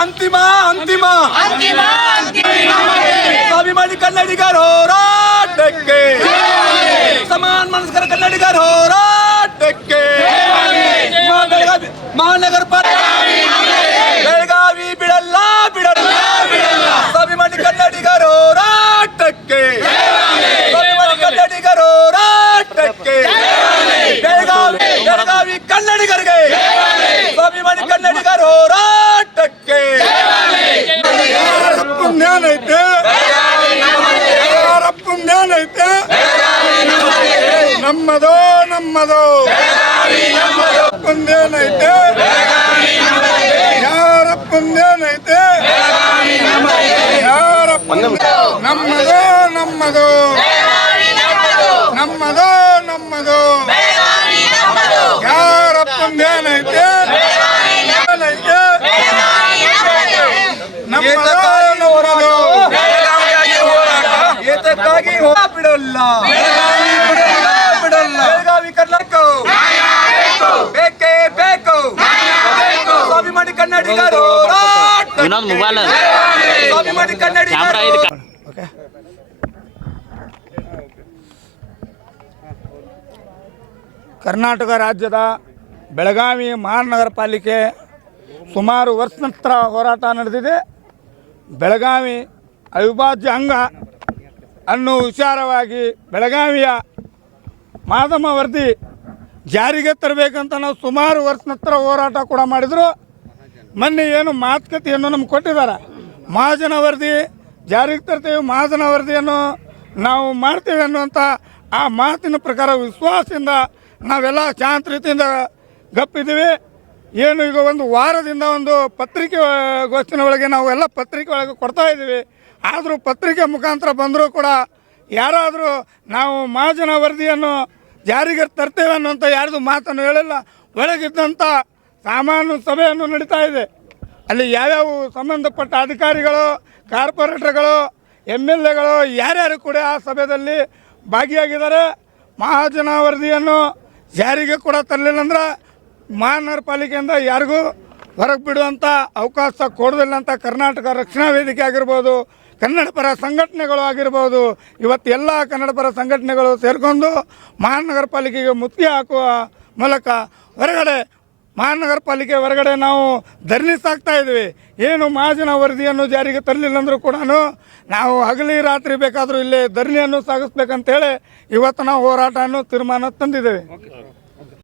ಅಂತಿಮ ಅಂತಿಮ ಸ್ವಾಭಿಮಾನಿ ಕನ್ನಡಿಗರ ಹೋರಾಟಕ್ಕೆ, ಸಮಾನ ಮನಸ್ಕರ ಕನ್ನಡಿಗರ ಹೋರಾಟಕ್ಕೆ, ಮಹಾನಗರ ಬೆಳಗಾವಿ ಬಿಡಲ್ಲ ಬಿಡಲ್ಲ, ಸ್ವಾಭಿಮಾನಿ ಕನ್ನಡಿಗರ ಹೋರಾಟಕ್ಕೆ, ಸ್ವಾಭಿಮಾನಿ ಕನ್ನಡಿಗರ ಹೋರಾಟಕ್ಕೆ, ಬೆಳಗಾವಿ ಕನ್ನಡಿಗರಿಗೆ, ಸ್ವಾಭಿಮಾನಿ ಕನ್ನಡಿಗರ ಹೋರಾಟಕ್ಕೆ. ಪುಣ್ಯನೈತೆ ಪುಣ್ಯನೈತೆ, ನಮ್ಮದೋ ನಮ್ಮದೋ ಪುಣ್ಯನೈತೆ, ಯಾರ ಪುಣ್ಯನೈತೆ, ಯಾರ ನಮ್ಮದೋ ನಮ್ಮದೋ ನಮ್ಮದೋ ನಮ್ಮದೋ, ಯಾರ ಪುಣ್ಯನೈತೆ ನಮ್ಮದೋ ನಮ್ಮದೋ, ಏತಕ್ಕಾಗಿ ಬಿಡಲ್ಲ ಬಿಡಲ್ಲ, ಬೆಳಗಾವಿ ಕರ್ನಾಟಕ ಬೇಕೇ ಬೇಕು, ಸ್ವಾಭಿಮಾನಿ ಕನ್ನಡಿಗರು, ಸ್ವಾಭಿಮಾನಿ ಕನ್ನಡಿಗರು. ಕರ್ನಾಟಕ ರಾಜ್ಯದ ಬೆಳಗಾವಿ ಮಹಾನಗರ ಪಾಲಿಕೆ ಸುಮಾರು ವರ್ಷ ನಂತರ ಹೋರಾಟ ನಡೆದಿದೆ. ಬೆಳಗಾವಿ ಅವಿಭಾಜ್ಯ ಅಂಗ ಅನ್ನೋ ವಿಚಾರವಾಗಿ ಬೆಳಗಾವಿಯ ಮಾಧ್ಯಮ ವರದಿ ಜಾರಿಗೆ ತರಬೇಕಂತ ನಾವು ಸುಮಾರು ವರ್ಷ ನಂತರ ಹೋರಾಟ ಕೂಡ ಮಾಡಿದರು. ಮೊನ್ನೆ ಏನು ಮಾತುಕತೆಯನ್ನು ನಮ್ಗೆ ಕೊಟ್ಟಿದ್ದಾರೆ, ಮಹಾಜನ ವರದಿ ಜಾರಿಗೆ ತರ್ತೀವಿ, ಮಹಾಜನ ವರದಿಯನ್ನು ನಾವು ಮಾಡ್ತೀವಿ ಅನ್ನುವಂಥ ಆ ಮಾತಿನ ಪ್ರಕಾರ ವಿಶ್ವಾಸದಿಂದ ನಾವೆಲ್ಲ ಶಾಂತ ರೀತಿಯಿಂದ ಗಪ್ಪಿದ್ದೀವಿ. ಏನು ಈಗ ಒಂದು ವಾರದಿಂದ ಒಂದು ಪತ್ರಿಕೆ ಗೋಷ್ಠಿನ ಒಳಗೆ ನಾವು ಎಲ್ಲ ಪತ್ರಿಕೆ ಒಳಗೆ ಕೊಡ್ತಾ ಇದ್ದೀವಿ. ಆದರೂ ಪತ್ರಿಕೆ ಮುಖಾಂತರ ಬಂದರೂ ಕೂಡ ಯಾರಾದರೂ ನಾವು ಮಹಾಜನ ವರದಿಯನ್ನು ಜಾರಿಗೆ ತರ್ತೇವೆ ಅನ್ನುವಂಥ ಯಾರ್ದು ಮಾತನ್ನು ಹೇಳಿಲ್ಲ. ಒಳಗಿದ್ದಂಥ ಸಾಮಾನ್ಯ ಸಭೆಯನ್ನು ನಡೀತಾ ಇದೆ. ಅಲ್ಲಿ ಯಾವ್ಯಾವ ಸಂಬಂಧಪಟ್ಟ ಅಧಿಕಾರಿಗಳು, ಕಾರ್ಪೊರೇಟರ್ಗಳು, MLAಗಳು ಯಾರ್ಯಾರು ಕೂಡ ಆ ಸಭೆಯಲ್ಲಿ ಭಾಗಿಯಾಗಿದ್ದಾರೆ. ಮಹಾಜನ ವರದಿಯನ್ನು ಜಾರಿಗೆ ಕೂಡ ತರಲಿಲ್ಲ ಅಂದ್ರೆ ಮಹಾನಗರ ಪಾಲಿಕೆಯಿಂದ ಯಾರಿಗೂ ಹೊರಗೆ ಬಿಡುವಂಥ ಅವಕಾಶ ಕೊಡೋದಿಲ್ಲ ಅಂತ ಕರ್ನಾಟಕ ರಕ್ಷಣಾ ವೇದಿಕೆ ಆಗಿರ್ಬೋದು, ಕನ್ನಡ ಪರ ಸಂಘಟನೆಗಳು ಆಗಿರ್ಬೋದು, ಇವತ್ತು ಎಲ್ಲ ಕನ್ನಡ ಪರ ಸಂಘಟನೆಗಳು ಸೇರಿಕೊಂಡು ಮಹಾನಗರ ಪಾಲಿಕೆಗೆ ಮುತ್ತಿಗೆ ಹಾಕುವ ಮೂಲಕ ಹೊರಗಡೆ ಮಹಾನಗರ ಪಾಲಿಕೆ ಹೊರಗಡೆ ನಾವು ಧರಣಿ ಸಾಕ್ತಾ ಇದ್ವಿ. ಏನು ಮಹಾಜನ ವರದಿಯನ್ನು ಜಾರಿಗೆ ತರಲಿಲ್ಲ ಅಂದರೂ ಕೂಡ ನಾವು ಹಗಲಿ ರಾತ್ರಿ ಬೇಕಾದರೂ ಇಲ್ಲೇ ಧರಣಿಯನ್ನು ಸಾಗಿಸ್ಬೇಕಂತೇಳಿ ಇವತ್ತು ನಾವು ಹೋರಾಟವನ್ನು ತೀರ್ಮಾನ ತಂದಿದ್ದೇವೆ.